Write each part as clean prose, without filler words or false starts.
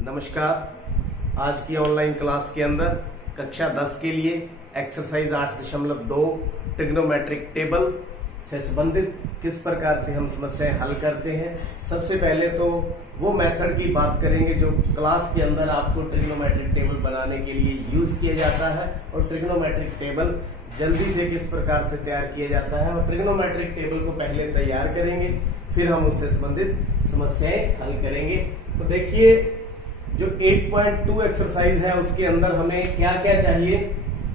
नमस्कार। आज की ऑनलाइन क्लास के अंदर कक्षा 10 के लिए एक्सरसाइज 8.2 ट्रिग्नोमेट्रिक टेबल से संबंधित किस प्रकार से हम समस्याएं हल करते हैं। सबसे पहले तो वो मेथड की बात करेंगे जो क्लास के अंदर आपको ट्रिग्नोमेट्रिक टेबल बनाने के लिए यूज किया जाता है, और ट्रिग्नोमेट्रिक टेबल जल्दी से किस प्रकार से तैयार किया जाता है। और ट्रिग्नोमेट्रिक टेबल को पहले तैयार करेंगे, फिर हम उससे संबंधित समस्याएं हल करेंगे। तो देखिए, जो 8.2 एक्सरसाइज है उसके अंदर हमें क्या क्या चाहिए।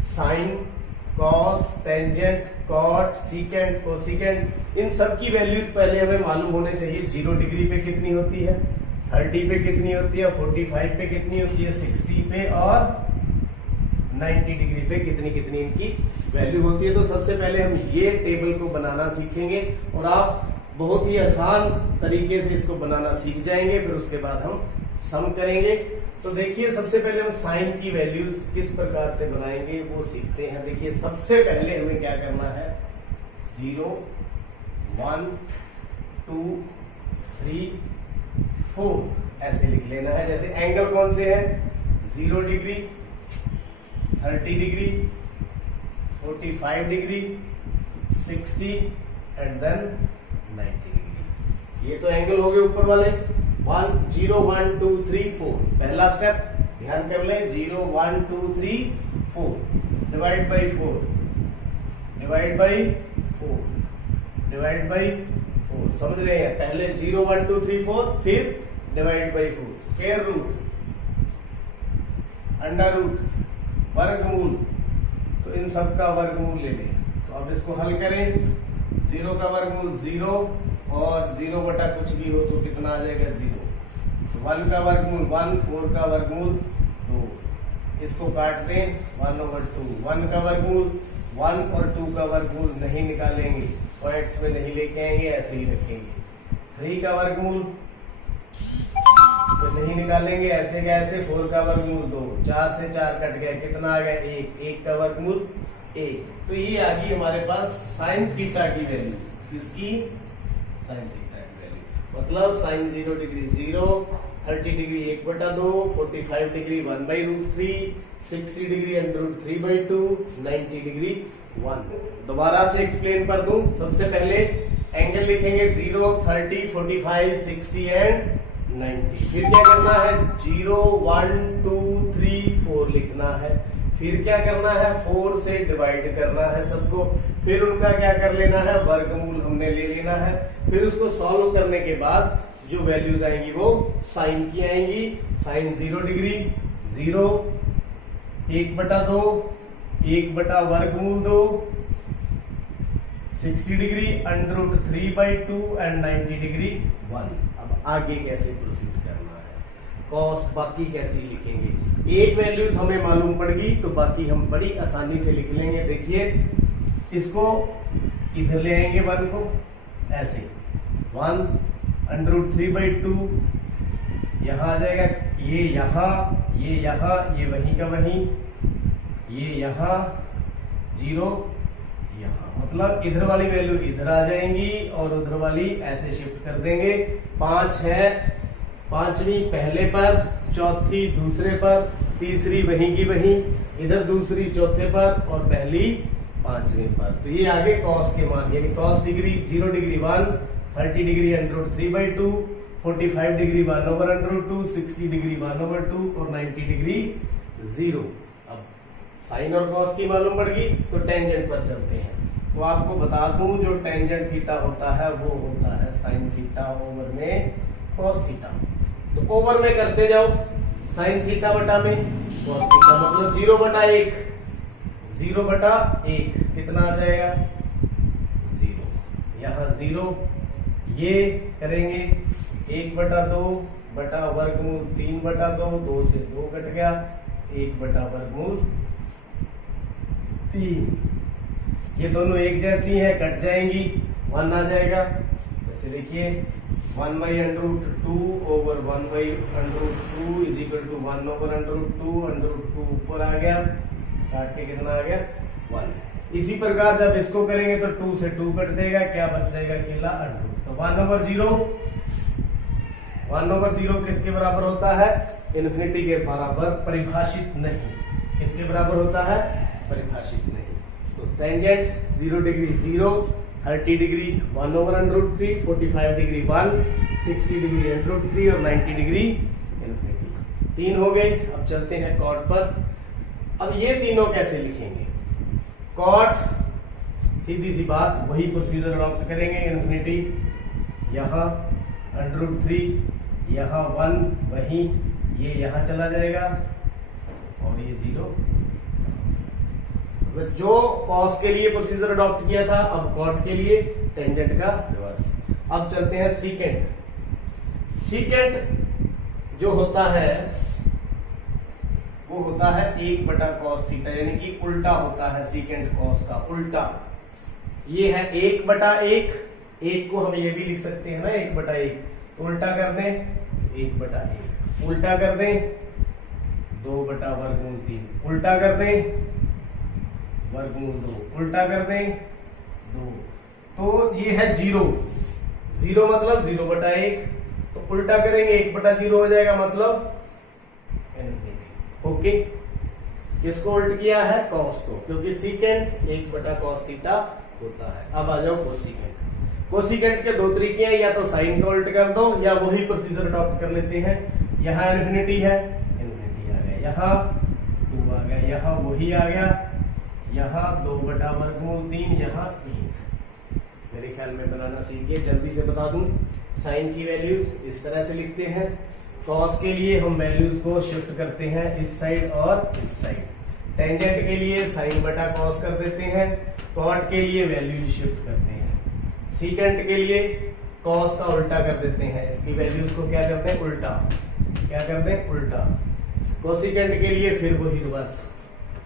Sine, cos, tangent, cot, secant, cosecant, इन सब की वैल्यूज पहले हमें मालूम होने चाहिए। 0 डिग्री पे कितनी होती है, 30 पे कितनी होती है, 45 पे कितनी होती है, 60 पे और 90 डिग्री पे कितनी कितनी इनकी वैल्यू होती है। तो सबसे पहले हम ये टेबल को बनाना सीखेंगे और आप बहुत ही आसान तरीके से इसको बनाना सीख जाएंगे। फिर उसके बाद हम सम करेंगे। तो देखिए, सबसे पहले हम साइन की वैल्यूज किस प्रकार से बनाएंगे वो सीखते हैं। देखिए, सबसे पहले हमें क्या करना है, 0, 1, 2, 3, 4 ऐसे लिख लेना है। जैसे एंगल कौन से है, 0 degree, 30 degree, 45 degree, 60 and then 90 degree. ये तो एंगल हो गए ऊपर वाले। 0, 1, 2, 3, 4 पहला स्टेप ध्यान कर लें। 0, 1, 2, 3, 4 divide by 4 divide by 4 divide by 4। समझ रहे हैं, पहले 0, 1, 2, 3, 4 फिर divide by 4। Square root, under root, वर्गमूल, तो इन सब का वर्गमूल ले लें। तो अब इसको हल करें। 0 का वर्गमूल 0 और 0 बटा कुछ भी हो तो कितना आ जाएगा, 0। 1 का वर्गमूल 1, 4 का वर्गमूल 2। इसको काट दें, 1/2। 1 का वर्गमूल 1 और 2 का वर्गमूल नहीं निकालेंगे, पॉइंट्स में नहीं लेके आएंगे, ऐसे ही रखेंगे। 3 का वर्गमूल तो नहीं निकालेंगे, ऐसे का ऐसे। 4 का वर्गमूल 2, 4 से 4 कट गया, कितना आ गया, 1। 1 का वर्गमूल 1। तो ये आ गई हमारे पास साइन थीटा की वैल्यू। किसकी, साइन थीटा की वैल्यू। मतलब sine 0 degree 0, 30 degree 1/2, 45 degree 1/√3, 60 degree √3/2, 90 degree 1। दोबारा से एक्सप्लेन कर दूं। सबसे पहले एंगल लिखेंगे 0, 30, 45, 60 एंड 90। फिर क्या करना है, 0, 1, 2, 3, 4 लिखना है। फिर क्या करना है, 4 से डिवाइड करना है सबको। फिर उनका क्या कर लेना है, वर्गमूल हमने ले लेना है। फिर उसको सॉल्व करने के बाद जो वैल्यूज आएंगी वो साइन की आएंगी। साइन 0 डिग्री 0, 1/2, 1/वर्गमूल 2, 60 डिग्री √3/2 एंड 90 डिग्री 1। अब आगे कैसे प्रोसीड करना है, कॉस बाकी कैसे लिखेंगे। एक वैल्यूज हमें मालूम पड़ गई तो बाकी हम बड़ी आसानी से लिख लेंगे। देखिए, इसको इधर ले आएंगे 1 को, ऐसे 1 √3/2 यहां आ जाएगा, ये यहां, ये यहां, ये वहीं का वहीं, ये यहां, 0 यहां। मतलब इधर वाली वैल्यू इधर आ जाएंगी और उधर वाली ऐसे शिफ्ट कर देंगे। 5 है, 5वीं पहले पर, चौथी दूसरे पर, तीसरी वहीं की वहीं, इधर दूसरी चौथे पर और पहली 5वीं पर। तो ये आगे कॉस के मान, यानी cos degree 0 degree 1, 30 degree √3/2, 45 degree 1/√2, 60 degree 1/2 और 90 डिग्री 0। अब साइन और कॉस की मालूम पड़ गई तो टेंजेंट पर चलते हैं। तो आपको बता दूं, जो टेंजेंट थीटा होता है वो होता है साइन थीटा ओवर में कॉस थीटा। तो ओवर में करते जाओ, साइन थीटा बटा में कॉस थीटा, मतलब 0/1, 0/1 कितना आ जाएगा, 0। यहाँ 0, ये करेंगे 1/2 बटा वर्गमूल 3/2, 2 से 2 कट गया, 1/वर्गमूल 3। ये दोनों एक जैसी हैं, कट जाएंगी, 1 आ जाएगा। जैसे देखिए, 1/√2 ओवर 1/√2 इज इक्वल टू 1/√2, √2 ऊपर आ गया, काट के कितना आ गया, 1। इसी प्रकार जब इसको करेंगे तो 2 से 2 कट देगा, क्या बच जाएगा, अकेला √2। तो 1/0 1/0 किसके बराबर होता है, इन्फिनिटी के बराबर परिभाषित नहीं। किसके बराबर होता है? परिभाषित नहीं। तो tangent 0 degree 0, 30 degree 1/√3, 45 degree 1, 60 degree √3 और 90 डिग्री इन्फिनिटी। 3 हो गए। अब चलते हैं कॉट पर। अब ये तीनों कैसे लिखेंगे? कॉट, सीधी सी बात, वही प्रोसीजर अडॉप्ट करेंगे। इन्फिनिटी यहाँ, √3 यहाँ 1, वही ये यहाँ चला जाएगा और ये 0। जो कॉस के लिए प्रोसीजर अडॉप्ट किया था, अब कॉट के लिए टेंजेंट का रिवर्स। अब चलते हैं सीकेंट। सीकेंट जो होता है वो होता है 1/cos थीटा, यानी कि उल्टा होता है सीकेंट कॉस का उल्टा। ये है 1/1, एक को हम ये भी लिख सकते हैं ना 1/1, तो उल्टा कर दें 1/1, उल्टा कर दें 2/√3, उल्टा कर दें √2, उल्टा कर दें 2। तो ये है 0, 0 मतलब 0/1, तो उल्टा करेंगे 1/0 हो जाएगा, मतलब इन्फिनिटी। ओके, किसको उल्ट किया है? कॉस को, क्योंकि सीकेंट 1/cos थीटा होता है। अब आ जाओ कोसीकेंट। कोसीकेंट के दो तरीके हैं, या तो साइन का उल्ट कर दो या वही प्रोसीजर अडॉप्ट कर लेते हैं। यहाँ इन्फिनिटी है, इन्फिनिटी आ गया, यहाँ 2 आ गया, यहाँ वही आ गया, यहाँ 2/√3, यहाँ 1। मेरे ख्याल में बनाना सीख गए। जल्दी से बता दूं, साइन की वैल्यूज इस तरह से लिखते हैं। कॉस के लिए हम वैल्यूज को शिफ्ट करते हैं इस साइड और इस साइड। टेंजेंट के लिए sin/cos कर देते हैं। कॉट के लिए वैल्यूज शिफ्ट करते हैं। सीकेंट के लिए कॉस का उल्टा कर देते हैं, इसकी वैल्यूज को क्या करते हैं? उल्टा। क्या करते हैं? उल्टा। कोसिकेंट के लिए फिर वही रिवर्स।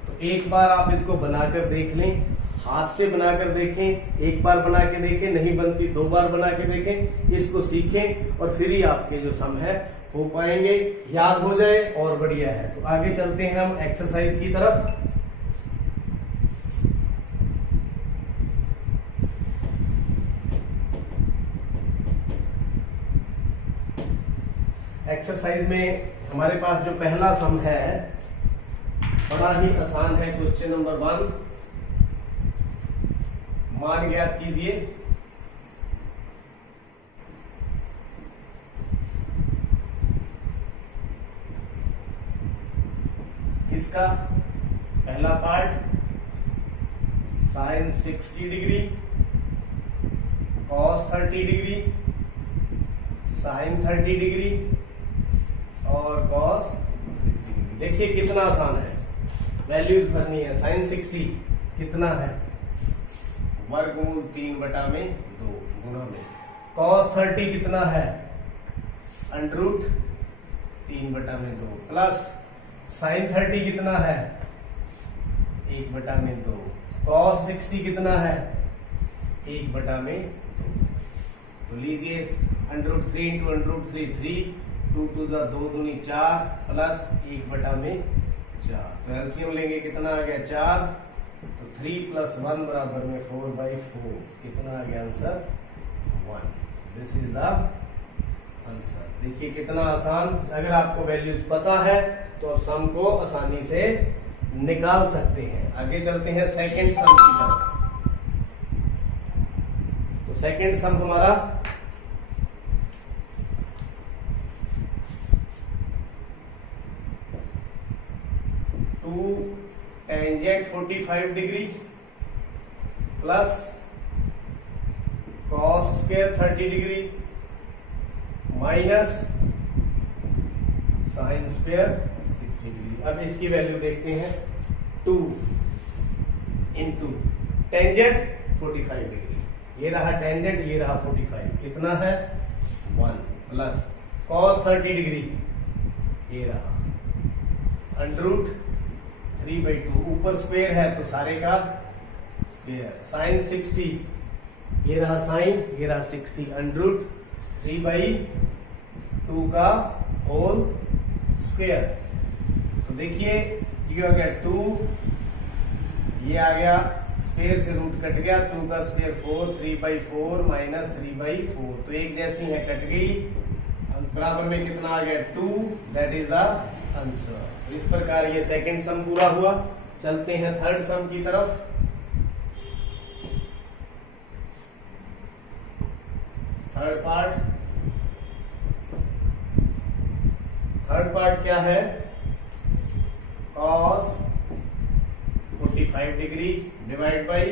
तो एक बार आप इसको बनाकर देख लें, हाथ से बनाकर देखें, एक बार बना के देखें, नहीं बनती 2 बार बना के देखें, इसको सीखें और फिर ही आपके जो सम है हो पाएंगे, याद हो जाए और बढ़िया है। तो आगे चलते हैं हम एक्सरसाइज की तरफ। एक्सरसाइज में हमारे पास जो पहला सम है बड़ा ही आसान है। क्वेश्चन नंबर 1, मान ज्ञात कीजिए। इसका पहला part sin 60 degree, cos 30 degree, sin 30 degree और cos 60 डिग्री। देखिए कितना आसान है, वैल्यूज भरनी है। sin 60 कितना है? वर्गमूल 3/2 गुणा में। cos 30 कितना है? √3/2 प्लस sin 30 कितना है? 1/2। cos 60 कितना है? 1/2। तो लीजिए √3 × √3 3, 2 2 2 दूनी 4 प्लस 1/4। तो एलसीएम लेंगे, कितना आ गया? 4। तो 3 + 1 बराबर में 4/4। कितना आ गया answer? 1। This is the answer. देखिए कितना आसान। अगर आपको वैल्यूज पता है तो आप सम को आसानी से निकाल सकते हैं। आगे चलते हैं सेकंड सम की तरफ। तो सेकंड सम हमारा tangent 45 degree plus cos square 30 degree minus sin square 60 degree. अब इसकी वैल्यू देखते हैं। 2 इंटू टेंजेंट 45 डिग्री, ये रहा टेंजेंट, ये रहा 45, कितना है? 1 प्लस cos 30 डिग्री, ये रहा √3/2, ऊपर स्क्वायर है तो सारे का स्क्वायर। sin 60, ये रहा साइन, ये रहा 60, √3/2 का होल स्क्वायर। तो देखिए ये हो गया 2, ये आ गया स्क्वायर से रूट कट गया, 2 का स्क्वायर 4, 3/4 माइनस 3/4, तो एक जैसी है, कट गई। बराबर में कितना आ गया 2, दैट इज द आंसर। इस प्रकार ये सेकंड सम पूरा हुआ। चलते हैं थर्ड सम की तरफ। थर्ड पार्ट क्या है? cos 45 degree divide by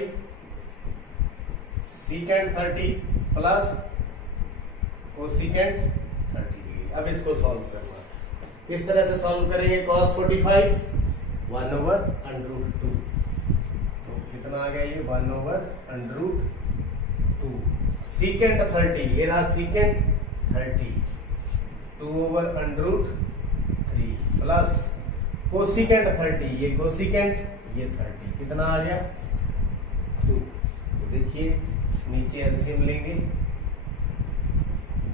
secant 30 plus cosecant 30 degree. अब इसको सॉल्व करना। किस तरह से सॉल्व करेंगे? cos 45 1/√2। तो कितना आ गया ये? 1/√2। secant 30, ये रहा secant 30 2/√3 प्लस कोसिकेंट 30, ये कोसिकेंट, ये 30, कितना आ गया 2। तो देखिए नीचे एलसीएम लेंगे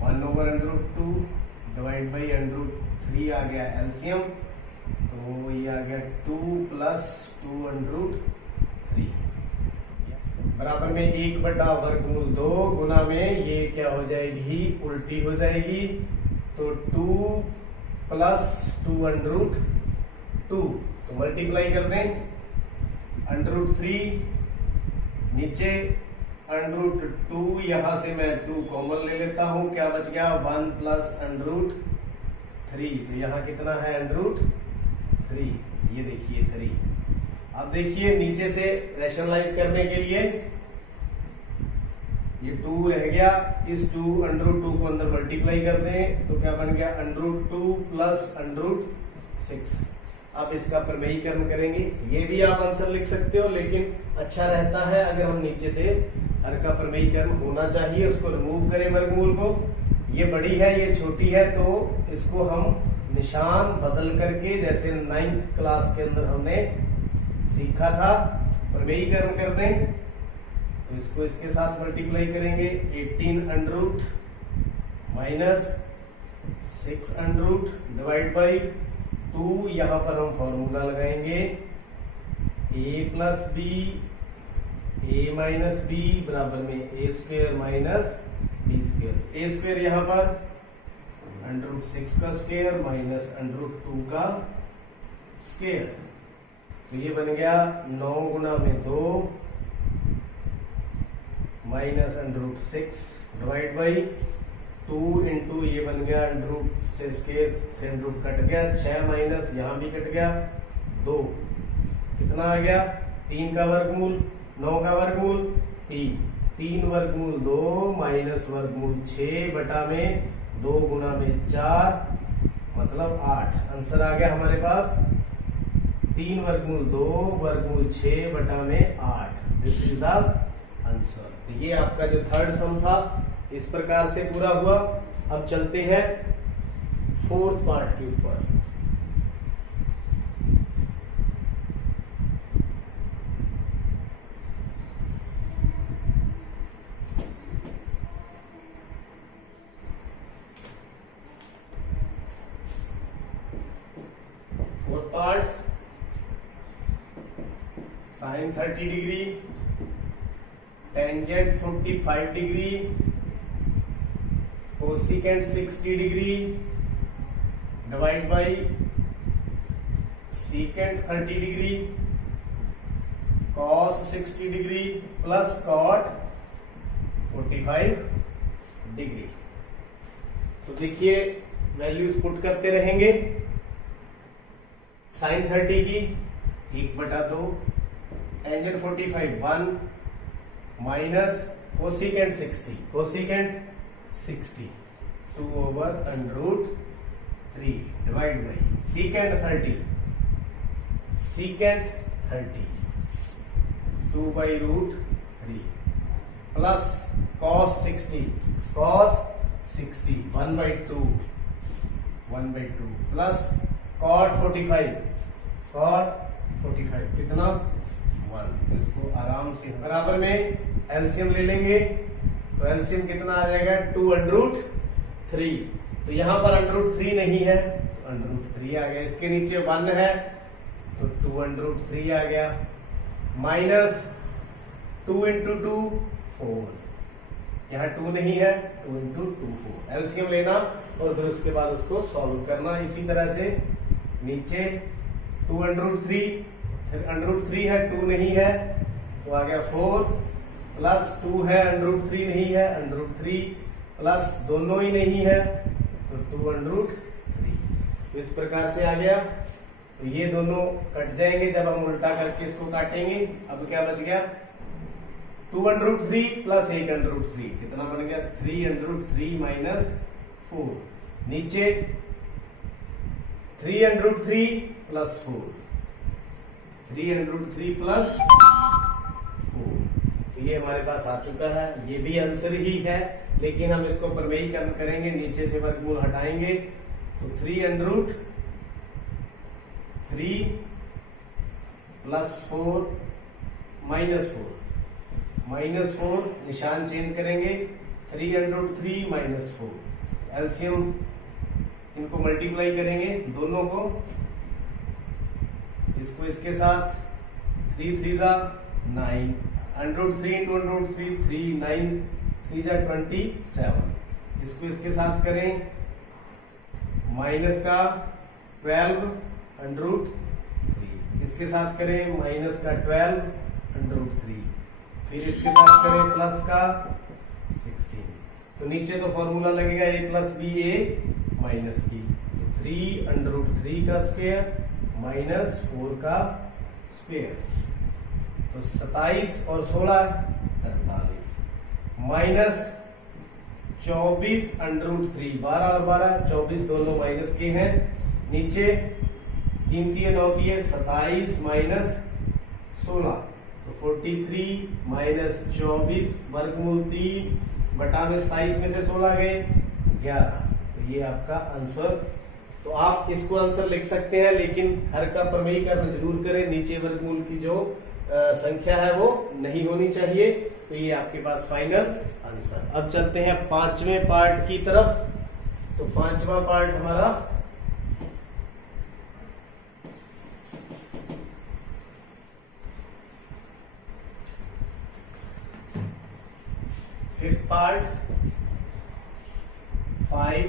1/√2 डिवाइड बाई √3 आ गया एलसीएम, तो ये आ गया 2 प्लस 2/√3 बराबर में 1/√2 गुना में ये क्या हो जाएगी? उल्टी हो जाएगी। तो 2 प्लस 2/√2, तो मल्टीप्लाई कर दें √3 नीचे √2, यहां से मैं 2 कॉमन ले लेता हूं, क्या बच गया? 1 प्लस √3। तो यहां कितना है? √3, ये देखिए 3। अब देखिए नीचे से रैशनलाइज करने के लिए ये 2 रह गया, इस 2/√2 को अंदर मल्टीप्लाई कर दें तो क्या बन गया? √2 प्लस √6। अब इसका प्रमेयीकरण करेंगे। ये भी आप आंसर लिख सकते हो, लेकिन अच्छा रहता है अगर हम नीचे से हर का प्रमेयीकरण होना चाहिए, उसको रिमूव करें वर्गमूल को। ये बड़ी है, ये छोटी है, तो इसको हम निशान बदल करके, जैसे 9th क्लास के अंदर हमने सीखा था, प्रमेयीकरण कर दें। तो इसको इसके साथ मल्टीप्लाई करेंगे 18 माइनस 6 डिवाइड बाई 2। यहां पर हम फॉर्मूला लगाएंगे a plus b a minus b बराबर में a² माइनस b²। a² यहां पर √6 का स्क्वायर माइनस √2 का स्क्वायर। तो ये बन गया 9 गुना में 2 माइनस √6 डिवाइड बाई 2 इंटू ये बन गया √ से स्क्वायर से √ कट गया, 6 माइनस यहाँ भी कट गया 2, कितना आ गया? 3 का वर्गमूल, 9 का वर्गमूल 3, 3 वर्गमूल 2 माइनस वर्गमूल 6 बटा में 2 गुना में 4 मतलब 8। आंसर आ गया हमारे पास 3 वर्गमूल 2 वर्गमूल 6 बटा में 8। This is the answer. तो ये आपका जो थर्ड सम था इस प्रकार से पूरा हुआ। अब चलते हैं फोर्थ पार्ट के ऊपर। Fourth part sine 30 degree, tangent 45 degree, cosecant 60 degree divide by secant 30 degree, cos 60 degree plus cot 45 degree. तो देखिए वैल्यूज पुट करते रहेंगे। साइन 30 की 1/2, tangent 45 1 minus cosecant 60, cosecant 60 2/√3 divide by secant 30, secant 30 2/√3 plus cos 60, cos 60 1/2 plus cot 45, cot 45 कितना 1। इसको आराम से बराबर में एलसीएम ले लेंगे तो एलसीएम कितना आ जाएगा 2/√3। तो यहां पर √3 नहीं है तो √3 आ गया, इसके नीचे 1 है तो 2/√3 आ गया, माइनस 2 × 2 4, यहाँ 2 नहीं है, 2 इंटू 2 4, एलसीएम लेना और फिर उसके बाद उसको सॉल्व करना। इसी तरह से नीचे 2√3, फिर √3 है, 2 नहीं है तो आ गया 4 प्लस 2 है, √3 नहीं है, √3 प्लस दोनों ही नहीं है तो 2√3। तो इस प्रकार से आ गया। तो ये दोनों कट जाएंगे जब हम उल्टा करके इसको काटेंगे। अब क्या बच गया, 2√3 प्लस 8√3 कितना बन गया, 3√3 माइनस 4। नीचे 3√3 प्लस 4, 3√3 प्लस 4। तो ये हमारे पास आ चुका है। ये भी आंसर ही है, लेकिन हम इसको प्रमेयीकरण करेंगे, नीचे से वर्गमूल हटाएंगे तो 3√3 प्लस 4 माइनस 4 निशान चेंज करेंगे, 3√3 माइनस 4। एलसीएम इनको मल्टीप्लाई करेंगे दोनों को, इसको इसके साथ 3 3 जा 9, √3 इंटू √3 3 9 3 जा 27। इसको इसके साथ करें माइनस का 12√3, इसके साथ करें माइनस का 12√3, फिर इसके साथ करें प्लस का 16। तो नीचे तो फॉर्मूला लगेगा a plus b a minus b, तो 3√3 का स्क्वायर माइनस 4 का स्क्वायर, तो 27 और 16 48 माइनस 24√3, 12 और 12 24 दोनों माइनस के हैं। नीचे 3 3 9 3 27 माइनस 16 तो 43 माइनस 24 वर्गमूल 3 बटा में 27 में से 16 गए 11। तो ये आपका आंसर। तो आप इसको आंसर लिख सकते हैं, लेकिन हर का प्रमेयीकरण जरूर करें। नीचे वर्गमूल की जो संख्या है वो नहीं होनी चाहिए। तो ये आपके पास फाइनल आंसर। अब चलते हैं 5वें पार्ट की तरफ। तो 5वां पार्ट हमारा fifth part 5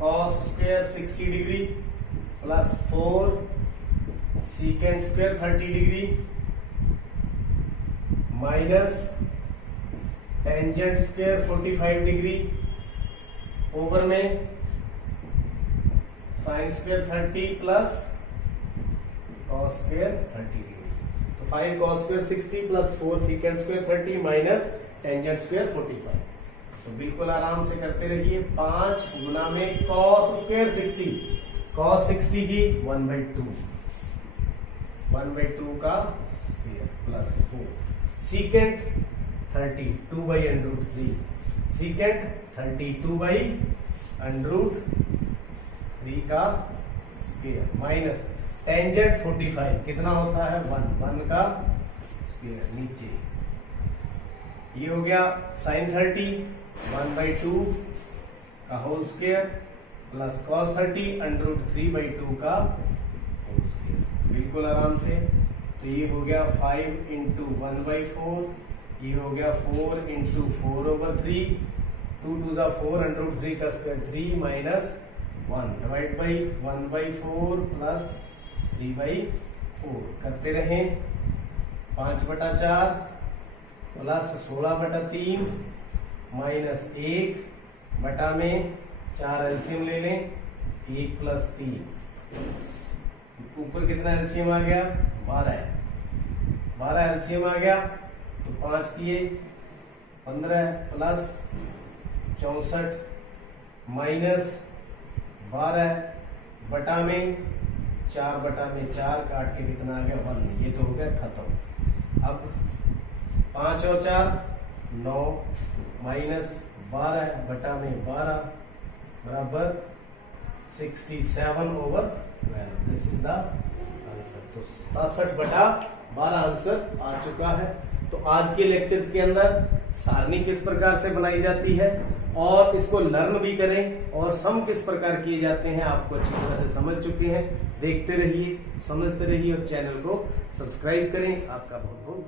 cos square 60 degree plus 4 secant square 30 degree minus tangent square 45 degree over में sine square 30 plus cos square 30 degree. तो 5 cos square 60 plus 4 secant square 30 minus tangent square 45। तो बिल्कुल आराम से करते रहिए। 5 गुना में cos स्क्वायर 60, cos 60 की 1/2 का स्क्वायर प्लस 4 secant 30 2/√3 secant 30 2/√3 का स्क्वायर माइनस टेंजेंट 45 कितना होता है 1 का स्क्वायर। नीचे ये हो गया sin 30 1/2 का होल स्क्वायर प्लस cos 30 √3/2 का होल स्क्वायर। बिल्कुल आराम से। तो ये हो गया 5 इंटू 1/4, ये हो गया 4 इंटू 4/3, 2 2 जा 4 √3 का square 3 minus 1 divide by 1/4 plus 3/4 करते रहें। 5/4 प्लस 16/3 माइनस 1 बटा में 4 एलसीएम ले लें 1 प्लस 3, ऊपर कितना एलसीएम आ गया 12 एलसीएम आ गया। तो 5 दिए 15 प्लस 64 माइनस 12 बटा में 4 बटा में 4 काट के कितना आ गया 1। ये तो हो गया खत्म। अब 5 और 4 9 माइनस 12 बटा में 12 बराबर 67/12। This is the answer. तो 67/12 आंसर आ चुका है। तो आज के लेक्चर के अंदर सारणी किस प्रकार से बनाई जाती है और इसको लर्न भी करें और सम किस प्रकार किए जाते हैं आपको अच्छी तरह से समझ चुके हैं। देखते रहिए, समझते रहिए और चैनल को सब्सक्राइब करें। आपका बहुत बहुत